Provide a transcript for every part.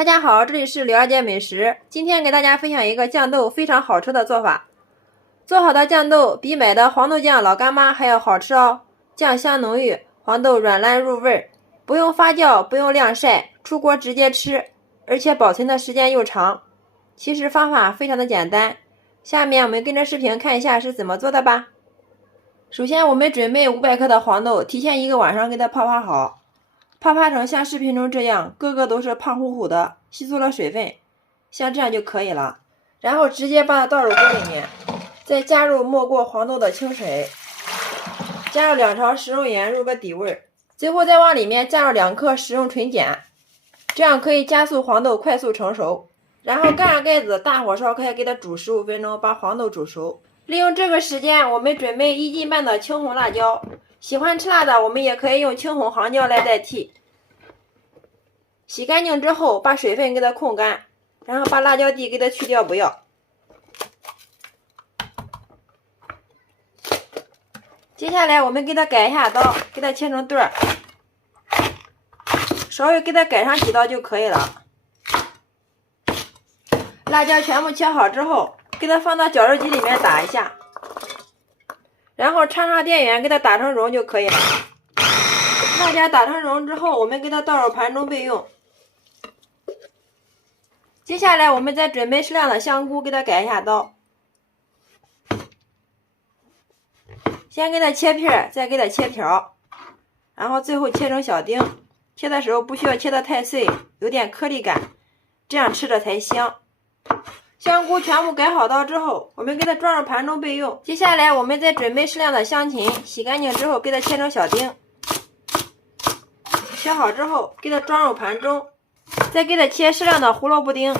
大家好，这里是刘二姐美食。今天给大家分享一个酱豆非常好吃的做法。做好的酱豆比买的黄豆酱老干妈还要好吃哦，酱香浓郁，黄豆软烂入味，不用发酵，不用晾晒，出锅直接吃，而且保存的时间又长。其实方法非常的简单，下面我们跟着视频看一下是怎么做的吧。首先我们准备500克的黄豆，提前1个晚上给它泡发好。泡发成像视频中这样，个个都是胖乎乎的，吸足了水分，像这样就可以了。然后直接把它倒入锅里面，再加入没过黄豆的清水，加入2勺食用盐入个底味，最后再往里面加入2克食用纯碱，这样可以加速黄豆快速成熟。然后盖上盖子，大火烧开，给它煮15分钟，把黄豆煮熟。利用这个时间，我们准备1斤半的青红辣椒。喜欢吃辣的，我们也可以用青红杭椒来代替。洗干净之后，把水分给它控干，然后把辣椒蒂给它去掉不要。接下来我们给它改一下刀，给它切成段儿，稍微给它改上几刀就可以了。辣椒全部切好之后，给它放到绞肉机里面打一下。然后插上电源，给它打成蓉就可以了。辣椒打成蓉之后，我们给它倒入盘中备用。接下来我们再准备适量的香菇，给它改一下刀。先给它切片，再给它切条，然后最后切成小丁。切的时候不需要切得太碎，有点颗粒感，这样吃着才香。香菇全部改好刀之后，我们给它装入盘中备用。接下来我们再准备适量的香芹，洗干净之后给它切成小丁。切好之后给它装入盘中，再给它切适量的胡萝卜丁，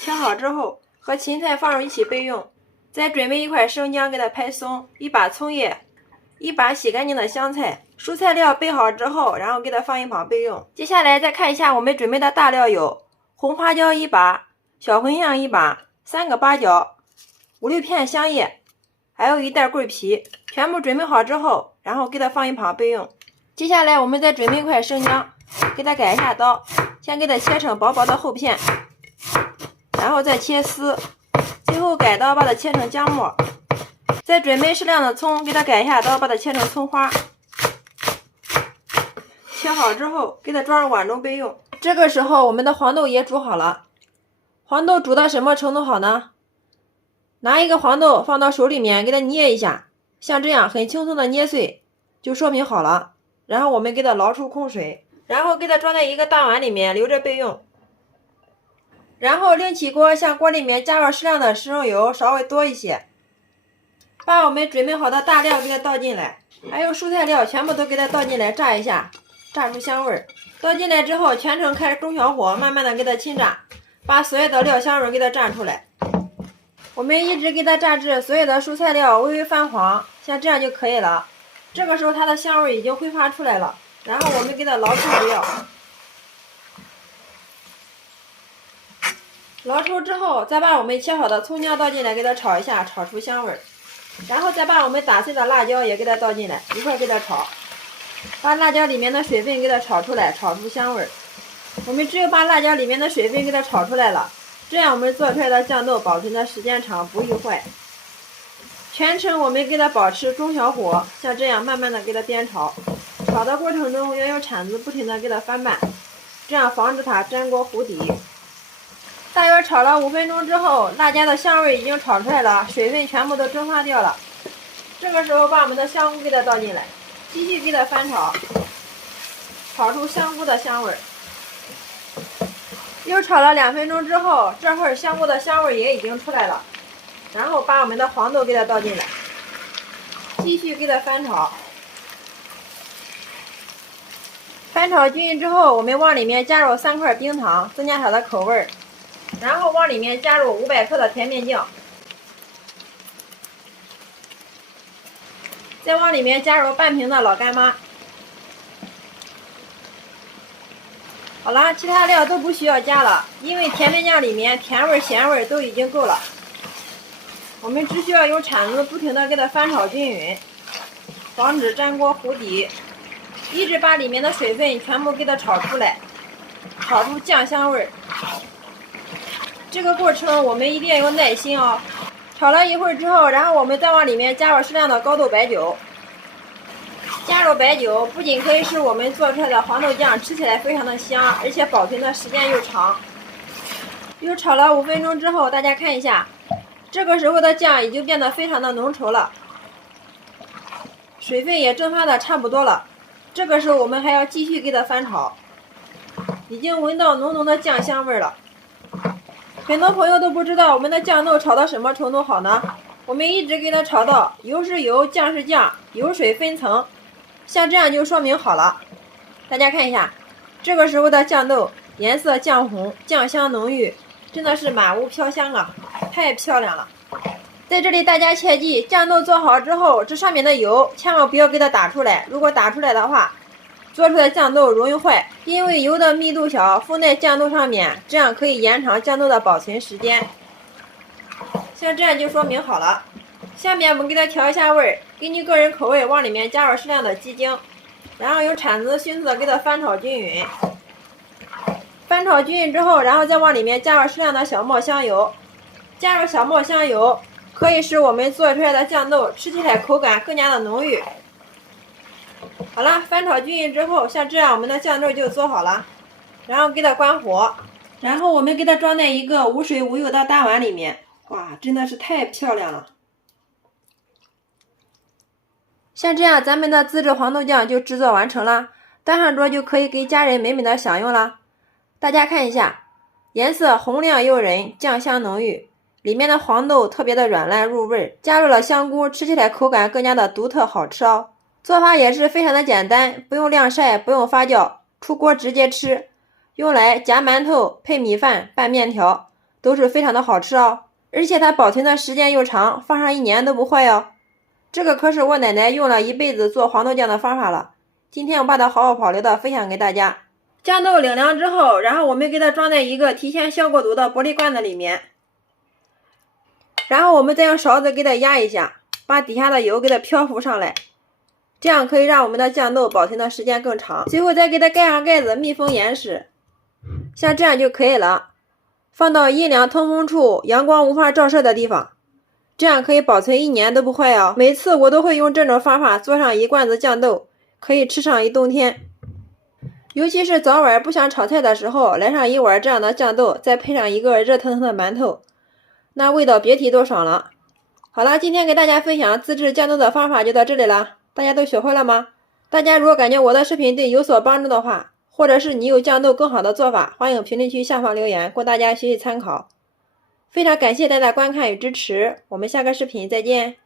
切好之后和芹菜放入一起备用。再准备1块生姜，给它拍松，1把葱叶，1把洗干净的香菜。蔬菜料备好之后，然后给它放一旁备用。接下来再看一下我们准备的大料有红花椒1把。小茴香1把，3个八角，5、6片香叶，还有1袋桂皮，全部准备好之后，然后给它放一旁备用。接下来我们再准备1块生姜，给它改一下刀，先给它切成薄薄的厚片，然后再切丝，最后改刀把它切成姜末。再准备适量的葱，给它改一下刀，把它切成葱花。切好之后，给它装入碗中备用。这个时候我们的黄豆也煮好了。黄豆煮到什么程度好呢？拿一个黄豆放到手里面，给它捏一下，像这样很轻松的捏碎，就说明好了。然后我们给它捞出空水，然后给它装在一个大碗里面，留着备用。然后另起锅，向锅里面加入适量的食用油，稍微多一些，把我们准备好的大料给它倒进来，还有蔬菜料全部都给它倒进来，炸一下，炸出香味儿。倒进来之后，全程开中小火，慢慢的给它浸炸。把所有的料香味给它炸出来，我们一直给它炸至所有的蔬菜料微微泛黄，像这样就可以了。这个时候它的香味已经挥发出来了，然后我们给它捞出不要。捞出之后，再把我们切好的葱姜倒进来，给它炒一下，炒出香味。然后再把我们打碎的辣椒也给它倒进来，一块给它炒，把辣椒里面的水分给它炒出来，炒出香味。我们只有把辣椒里面的水分给它炒出来了，这样我们做出来的酱豆保存的时间长，不易坏。全程我们给它保持中小火，像这样慢慢的给它煸炒。炒的过程中要用铲子不停的给它翻拌，这样防止它粘锅糊底。大约炒了5分钟之后，辣椒的香味已经炒出来了，水分全部都蒸发掉了。这个时候把我们的香菇给它倒进来，继续给它翻炒，炒出香菇的香味。又炒了2分钟之后，这会儿香菇的香味也已经出来了，然后把我们的黄豆给它倒进来，继续给它翻炒。翻炒均匀之后，我们往里面加入3块冰糖，增加它的口味，然后往里面加入500克的甜面酱，再往里面加入半瓶的老干妈。好了，其他料都不需要加了，因为甜面酱里面甜味咸味都已经够了。我们只需要用铲子不停的给它翻炒均匀，防止粘锅糊底，一直把里面的水分全部给它炒出来。炒出酱香味儿。这个过程我们一定要有耐心哦。炒了一会儿之后，然后我们再往里面加入适量的高度白酒。加入白酒不仅可以使我们做出来的黄豆酱吃起来非常的香，而且保存的时间又长。又炒了5分钟之后，大家看一下，这个时候的酱已经变得非常的浓稠了，水分也蒸发的差不多了。这个时候我们还要继续给它翻炒，已经闻到浓浓的酱香味了。很多朋友都不知道我们的酱豆炒到什么程度好呢？我们一直给它炒到油是油，酱是酱，油水分层，像这样就说明好了。大家看一下，这个时候的酱豆颜色酱红，酱香浓郁，真的是满屋飘香啊，太漂亮了。在这里大家切记，酱豆做好之后，这上面的油千万不要给它打出来，如果打出来的话，做出来的酱豆容易坏，因为油的密度小，封在酱豆上面，这样可以延长酱豆的保存时间。像这样就说明好了。下面我们给它调一下味儿，根据个人口味往里面加入适量的鸡精，然后用铲子迅速的给它翻炒均匀。翻炒均匀之后，然后再往里面加入适量的小磨香油。加入小磨香油可以使我们做出来的酱豆吃起来口感更加的浓郁。好了，翻炒均匀之后，像这样我们的酱豆就做好了，然后给它关火，然后我们给它装在一个无水无油的大碗里面。哇，真的是太漂亮了！像这样咱们的自制黄豆酱就制作完成了，端上桌就可以给家人美美的享用了。大家看一下，颜色红亮诱人，酱香浓郁，里面的黄豆特别的软烂入味，加入了香菇，吃起来口感更加的独特好吃哦。做法也是非常的简单，不用晾晒，不用发酵，出锅直接吃，用来夹馒头、配米饭、拌面条都是非常的好吃哦。而且它保存的时间又长，放上1年都不坏哦。这个可是我奶奶用了一辈子做黄豆酱的方法了，今天我把它好好保留的分享给大家。酱豆冷凉之后，然后我们给它装在一个提前消过毒的玻璃罐子里面，然后我们再用勺子给它压一下，把底下的油给它漂浮上来，这样可以让我们的酱豆保存的时间更长。最后再给它盖上盖子，密封严实，像这样就可以了。放到阴凉通风处，阳光无法照射的地方，这样可以保存1年都不坏哦。每次我都会用这种方法做上1罐子酱豆，可以吃上1冬天。尤其是早晚不想炒菜的时候，来上1碗这样的酱豆，再配上一个热腾腾的馒头，那味道别提多爽了。好了，今天给大家分享自制酱豆的方法就到这里了，大家都学会了吗？大家如果感觉我的视频对有所帮助的话，或者是你有酱豆更好的做法，欢迎评论区下方留言，供大家学习参考。非常感谢大家观看与支持，我们下个视频再见。